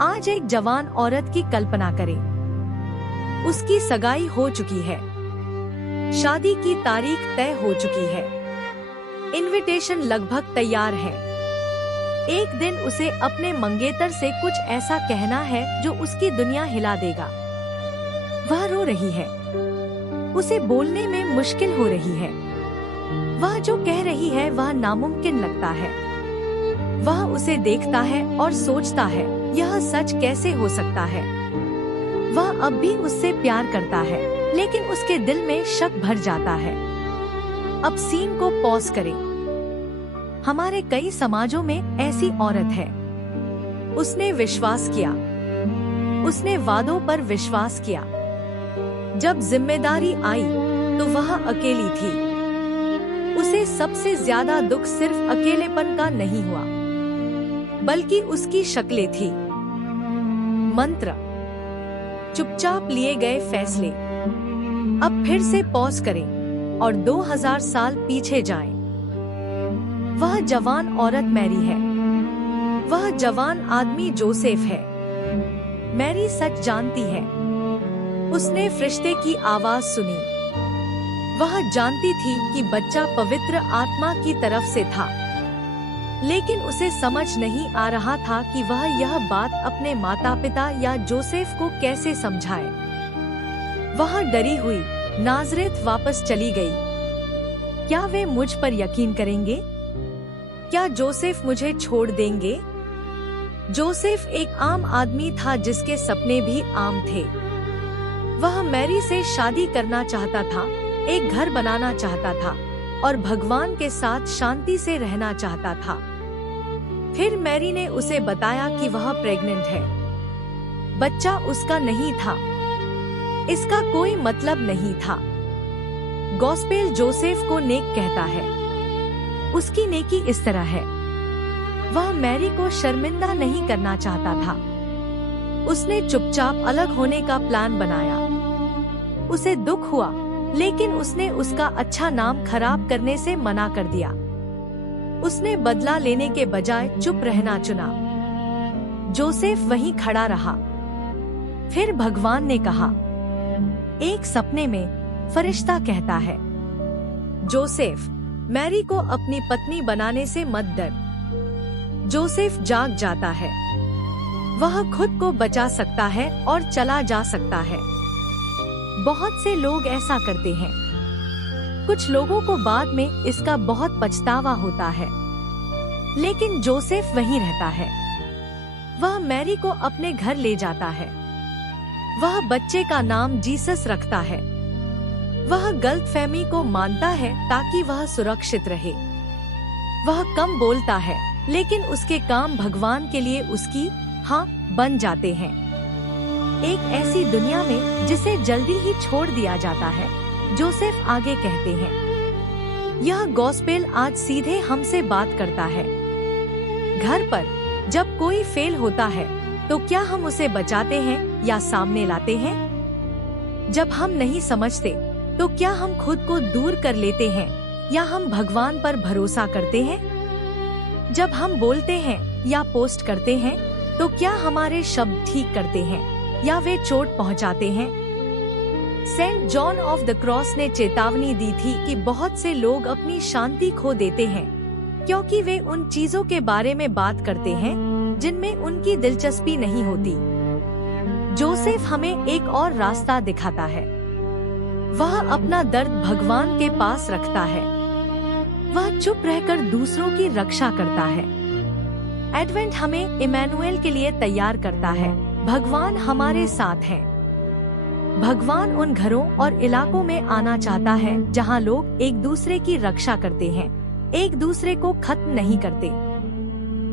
आज एक जवान औरत की कल्पना करें। उसकी सगाई हो चुकी है, शादी की तारीख तय हो चुकी है, इनविटेशन लगभग तैयार है। एक दिन उसे अपने मंगेतर से कुछ ऐसा कहना है जो उसकी दुनिया हिला देगा। वह रो रही है, उसे बोलने में मुश्किल हो रही है। वह जो कह रही है वह नामुमकिन लगता है। वह उसे देखता है और सोचता है, यह सच कैसे हो सकता है। वह अब भी उससे प्यार करता है, लेकिन उसके दिल में शक भर जाता है। अब सीन को पॉज करें। हमारे कई समाजों में ऐसी औरत है। उसने विश्वास किया, उसने वादों पर विश्वास किया। जब जिम्मेदारी आई तो वह अकेली थी। उसे सबसे ज्यादा दुख सिर्फ अकेलेपन का नहीं हुआ, बल्कि उसकी शक्लें थी। मंत्र, चुपचाप लिए गए फैसले। अब फिर से पॉज करें और 2000 साल पीछे जाएं। वह जवान औरत मैरी है, वह जवान आदमी जोसेफ है। मैरी सच जानती है। उसने फरिश्ते की आवाज सुनी। वह जानती थी कि बच्चा पवित्र आत्मा की तरफ से था, लेकिन उसे समझ नहीं आ रहा था कि वह यह बात अपने माता पिता या जोसेफ को कैसे समझाए। वह डरी हुई नाज़रेत वापस चली गई। क्या वे मुझ पर यकीन करेंगे? क्या जोसेफ मुझे छोड़ देंगे? जोसेफ एक आम आदमी था जिसके सपने भी आम थे। वह मैरी से शादी करना चाहता था, एक घर बनाना चाहता था और भगवान के साथ शांति से रहना चाहता था। फिर मैरी ने उसे बताया कि वह प्रेग्नेंट है। बच्चा उसका नहीं था, इसका कोई मतलब नहीं था। गॉस्पेल जोसेफ को नेक कहता है। उसकी नेकी इस तरह है, वह मैरी को शर्मिंदा नहीं करना चाहता था। उसने चुपचाप अलग होने का प्लान बनाया। उसे दुख हुआ, लेकिन उसने उसका अच्छा नाम खराब करने से मना कर दिया। उसने बदला लेने के बजाय चुप रहना चुना। जोसेफ वहीं खड़ा रहा। फिर भगवान ने कहा, एक सपने में फरिश्ता कहता है, जोसेफ, मैरी को अपनी पत्नी बनाने से मत डर। जोसेफ जाग जाता है। वह खुद को बचा सकता है और चला जा सकता है। बहुत से लोग ऐसा करते हैं। कुछ लोगों को बाद में इसका बहुत पछतावा होता है, लेकिन जोसेफ वहीं रहता है। वह मैरी को अपने घर ले जाता है। वह बच्चे का नाम जीसस रखता है। वह गलतफहमी को मानता है ताकि वह सुरक्षित रहे। वह कम बोलता है, लेकिन उसके काम भगवान के लिए उसकी हाँ बन जाते हैं। एक ऐसी दुनिया में जिसे जल्दी ही छोड़ दिया जाता है, जोसेफ आगे कहते हैं, यह गॉस्पेल आज सीधे हमसे बात करता है। घर पर जब कोई फेल होता है तो क्या हम उसे बचाते हैं या सामने लाते हैं? जब हम नहीं समझते तो क्या हम खुद को दूर कर लेते हैं या हम भगवान पर भरोसा करते हैं? जब हम बोलते हैं या पोस्ट करते हैं तो क्या हमारे शब्द ठीक करते हैं या वे चोट पहुंचाते हैं? Saint John of the Cross ने चेतावनी दी थी कि बहुत से लोग अपनी शांति खो देते हैं क्योंकि वे उन चीजों के बारे में बात करते हैं जिनमें उनकी दिलचस्पी नहीं होती। जोसेफ हमें एक और रास्ता दिखाता है। वह अपना दर्द भगवान के पास रखता है। वह चुप रहकर दूसरों की रक्षा करता है। एडवेंट हमें इमैनुएल के लिए तैयार करता है। भगवान हमारे साथ है। भगवान उन घरों और इलाकों में आना चाहता है जहां लोग एक दूसरे की रक्षा करते हैं, एक दूसरे को खत्म नहीं करते।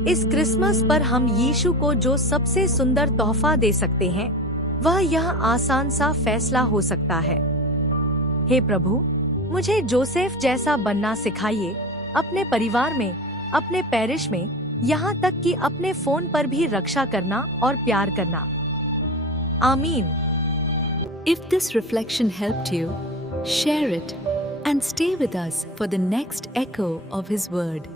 इस क्रिसमस पर हम यीशु को जो सबसे सुंदर तोहफा दे सकते हैं, वह यह आसान सा फैसला हो सकता है। हे प्रभु, मुझे जोसेफ जैसा बनना सिखाइए, अपने परिवार में, अपने पैरिश में, यहाँ तक कि अपने फोन पर भी रक्षा करना और प्यार करना। आमीन। If this reflection helped you, share it and stay with us for the next echo of His Word.